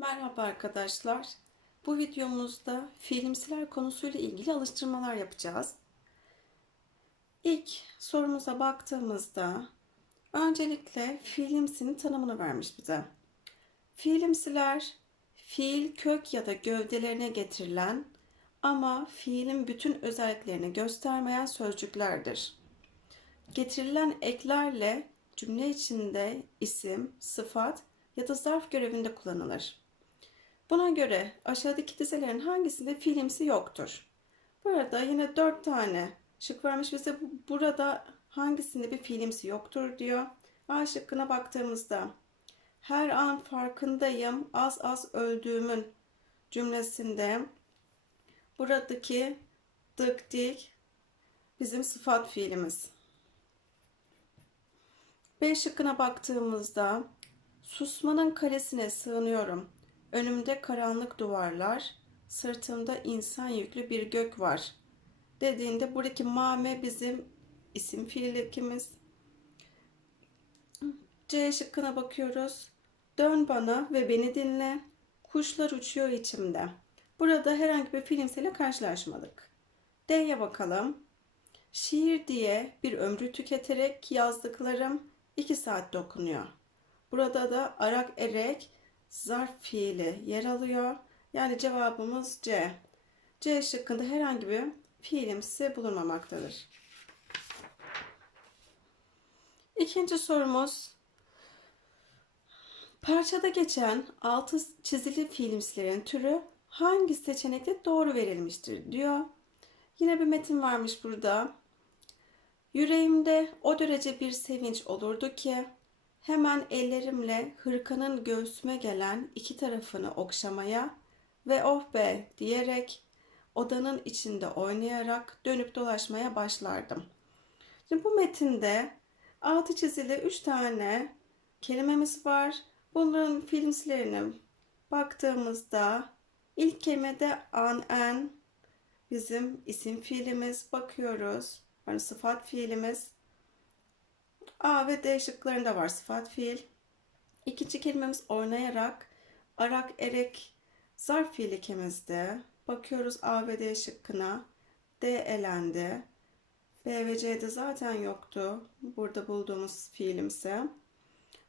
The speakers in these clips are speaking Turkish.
Merhaba arkadaşlar. Bu videomuzda filmsiler konusuyla ilgili alıştırmalar yapacağız. İlk sorumuza baktığımızda öncelikle fiilimsinin tanımını vermiş bize. Fiilimsiler fiil kök ya da gövdelerine getirilen ama fiilin bütün özelliklerini göstermeyen sözcüklerdir. Getirilen eklerle cümle içinde isim, sıfat ya da zarf görevinde kullanılır. Buna göre aşağıdaki dizelerin hangisinde fiilimsi yoktur? Burada yine dört tane şık vermiş bize Bu- burada hangisinde bir fiilimsi yoktur diyor. A şıkkına baktığımızda her an farkındayım az az öldüğümün cümlesinde buradaki dık dik bizim sıfat fiilimiz. B şıkkına baktığımızda susmanın kalesine sığınıyorum. Önümde karanlık duvarlar, sırtımda insan yüklü bir gök var. Dediğinde buradaki mame bizim isim fiilikimiz. C şıkkına bakıyoruz. Dön bana ve beni dinle. Kuşlar uçuyor içimde. Burada herhangi bir filmsele karşılaşmadık. D'ye bakalım. Şiir diye bir ömrü tüketerek yazdıklarım iki saatte okunuyor. Burada da arak erek zarf fiili yer alıyor. Yani cevabımız C. C şıkkında herhangi bir fiilimsi bulunmamaktadır. İkinci sorumuz. Parçada geçen altı çizili fiilimsilerin türü hangi seçenekte doğru verilmiştir diyor. Yine bir metin varmış burada. Yüreğimde o derece bir sevinç olurdu ki hemen ellerimle hırkanın göğsüme gelen iki tarafını okşamaya ve oh be diyerek odanın içinde oynayarak dönüp dolaşmaya başlardım. Şimdi bu metinde altı çizili üç tane kelimemiz var. Bunların filmslerine baktığımızda ilk kelimede an en bizim isim fiilimiz bakıyoruz. Yani sıfat fiilimiz. A ve D şıklarında var sıfat fiil. İkinci kelimemiz oynayarak, arak, erek, zarf fiil ikimizde. Bakıyoruz A ve D şıkkına. D elendi. B ve C'de zaten yoktu. Burada bulduğumuz fiilimse.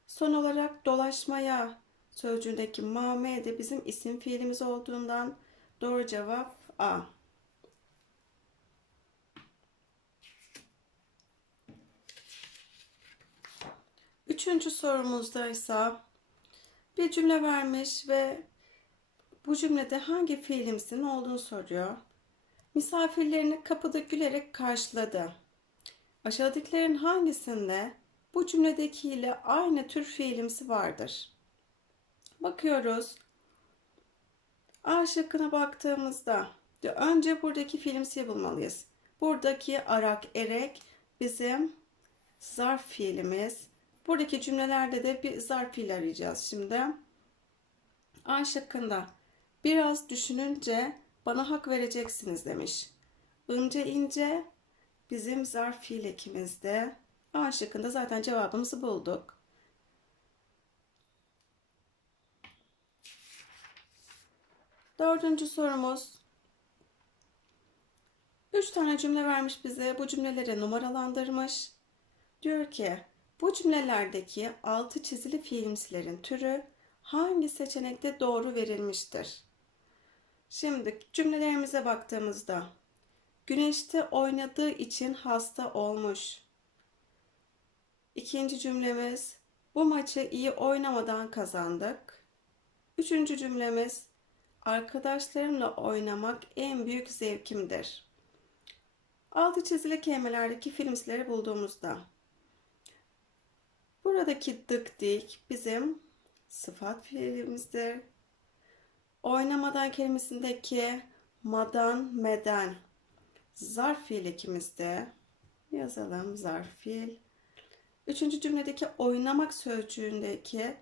Son olarak dolaşmaya sözcüğündeki mame de bizim isim fiilimiz olduğundan doğru cevap A. Üçüncü sorumuzda ise bir cümle vermiş ve bu cümlede hangi fiilimsin olduğunu soruyor. Misafirlerini kapıda gülerek karşıladı. Aşağıdakilerin hangisinde bu cümledeki ile aynı tür fiilimsi vardır? Bakıyoruz. A şıkkına baktığımızda önce buradaki fiilimsiyi bulmalıyız. Buradaki arak erek bizim zarf fiilimiz. Buradaki cümlelerde de bir zarf fiil arayacağız şimdi. A şıkkında biraz düşününce bana hak vereceksiniz demiş. İnce ince bizim zarf fiil ekimizde. A şıkkında zaten cevabımızı bulduk. Dördüncü sorumuz. Üç tane cümle vermiş bize. Bu cümleleri numaralandırmış. Diyor ki bu cümlelerdeki altı çizili fiilimsilerin türü hangi seçenekte doğru verilmiştir? Şimdi cümlelerimize baktığımızda güneşte oynadığı için hasta olmuş. İkinci cümlemiz bu maçı iyi oynamadan kazandık. Üçüncü cümlemiz arkadaşlarımla oynamak en büyük zevkimdir. Altı çizili kelimelerdeki filmsleri bulduğumuzda buradaki dık dik bizim sıfat fiilimizdir. Oynamadan kelimesindeki madan meden zarf fiil ekimizde yazalım zarf fiil. Üçüncü cümledeki oynamak sözcüğündeki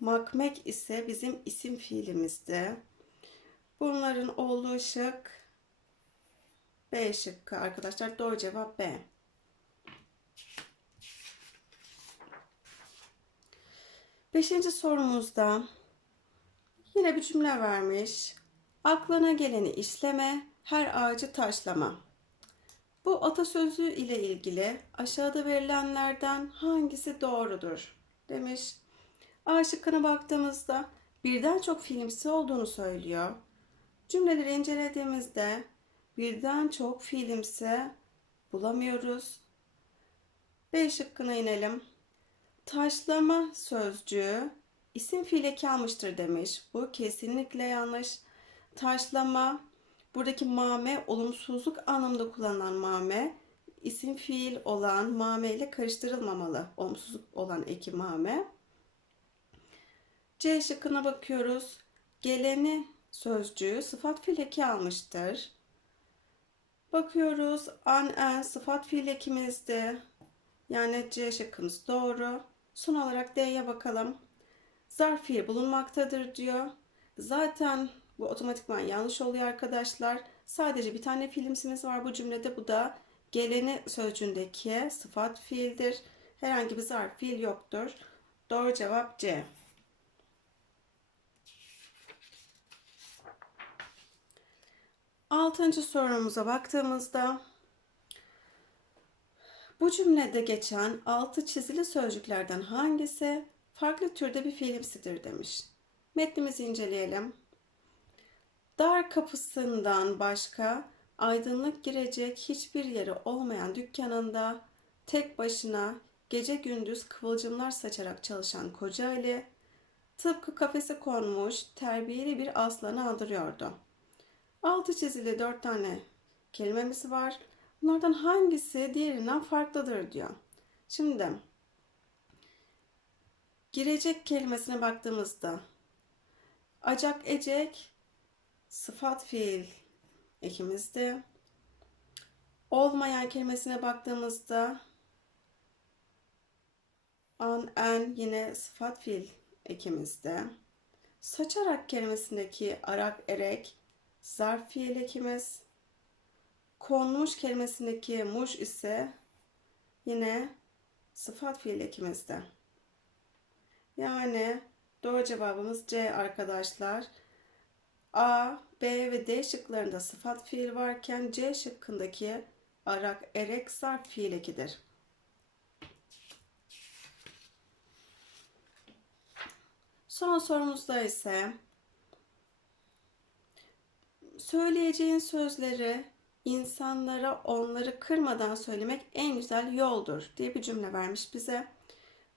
makmek ise bizim isim fiilimizde. Bunların olduğu şık B şıkkı arkadaşlar. Doğru cevap B. Beşinci sorumuzda yine bir cümle vermiş. Aklına geleni işleme, her ağacı taşlama. Bu atasözü ile ilgili aşağıda verilenlerden hangisi doğrudur demiş. A şıkkına baktığımızda birden çok filmsi olduğunu söylüyor. Cümleleri incelediğimizde birden çok fiilimsi bulamıyoruz. B şıkkına inelim. Taşlama sözcüğü isim fiil eki almıştır demiş. Bu kesinlikle yanlış. Taşlama buradaki mame olumsuzluk anlamında kullanılan mame isim fiil olan mame ile karıştırılmamalı. Olumsuzluk olan eki mame. C şıkkına bakıyoruz. Geleni sözcüğü sıfat fiil eki almıştır. Bakıyoruz an en sıfat fiil ekimizde. Yani C şıkkımız doğru. Son olarak D'ye bakalım. Zarf bulunmaktadır diyor. Zaten bu otomatikman yanlış oluyor arkadaşlar. Sadece bir tane fiilimsimiz var bu cümlede. Bu da geleni sözcüğündeki sıfat fiildir. Herhangi bir zarf fiil yoktur. Doğru cevap C. Altıncı sorumuza baktığımızda bu cümlede geçen altı çizili sözcüklerden hangisi farklı türde bir fiilimsidir demiş. Metnimizi inceleyelim. Dar kapısından başka aydınlık girecek hiçbir yeri olmayan dükkanında tek başına gece gündüz kıvılcımlar saçarak çalışan koca Ali tıpkı kafese konmuş terbiyeli bir aslanı andırıyordu. Altı çizili dört tane kelimemiz var. Bunlardan hangisi diğerinden farklıdır diyor. Şimdi girecek kelimesine baktığımızda acak ecek sıfat fiil ekimizde. Olmayan kelimesine baktığımızda an en yine sıfat fiil ekimizde. Saçarak kelimesindeki arak erek zarf fiil ekimiz. Konmuş kelimesindeki muş ise yine sıfat fiil ekimizde. Yani doğru cevabımız C arkadaşlar. A, B ve D şıklarında sıfat fiil varken C şıkkındaki arak erek zarf fiil ekidir. Son sorumuzda ise söyleyeceğin sözleri insanlara onları kırmadan söylemek en güzel yoldur diye bir cümle vermiş bize.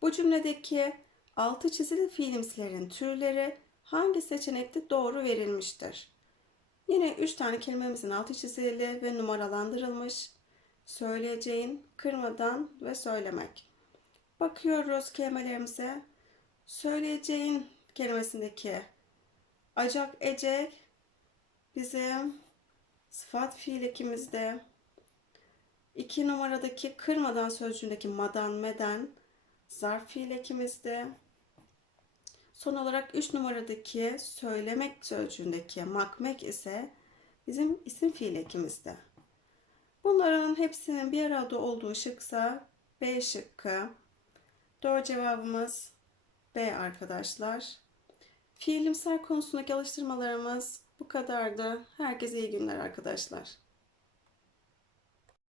Bu cümledeki altı çizili fiilimsilerin türleri hangi seçenekte doğru verilmiştir? Yine üç tane kelimemizin altı çizili ve numaralandırılmış. Söyleyeceğin, kırmadan ve söylemek. Bakıyoruz kelimelerimize. Söyleyeceğin kelimesindeki acak, ecek bizim sıfat fiil ekimizde. İki numaradaki kırmadan sözcüğündeki madan, meden zarf fiil ekimizde. Son olarak 3 numaradaki söylemek sözcüğündeki makmek ise bizim isim fiil ekimizde. Bunların hepsinin bir arada olduğu şıksa B şıkkı. Doğru cevabımız B arkadaşlar. Fiilimsel konusundaki alıştırmalarımız bu kadardı. Herkese iyi günler arkadaşlar.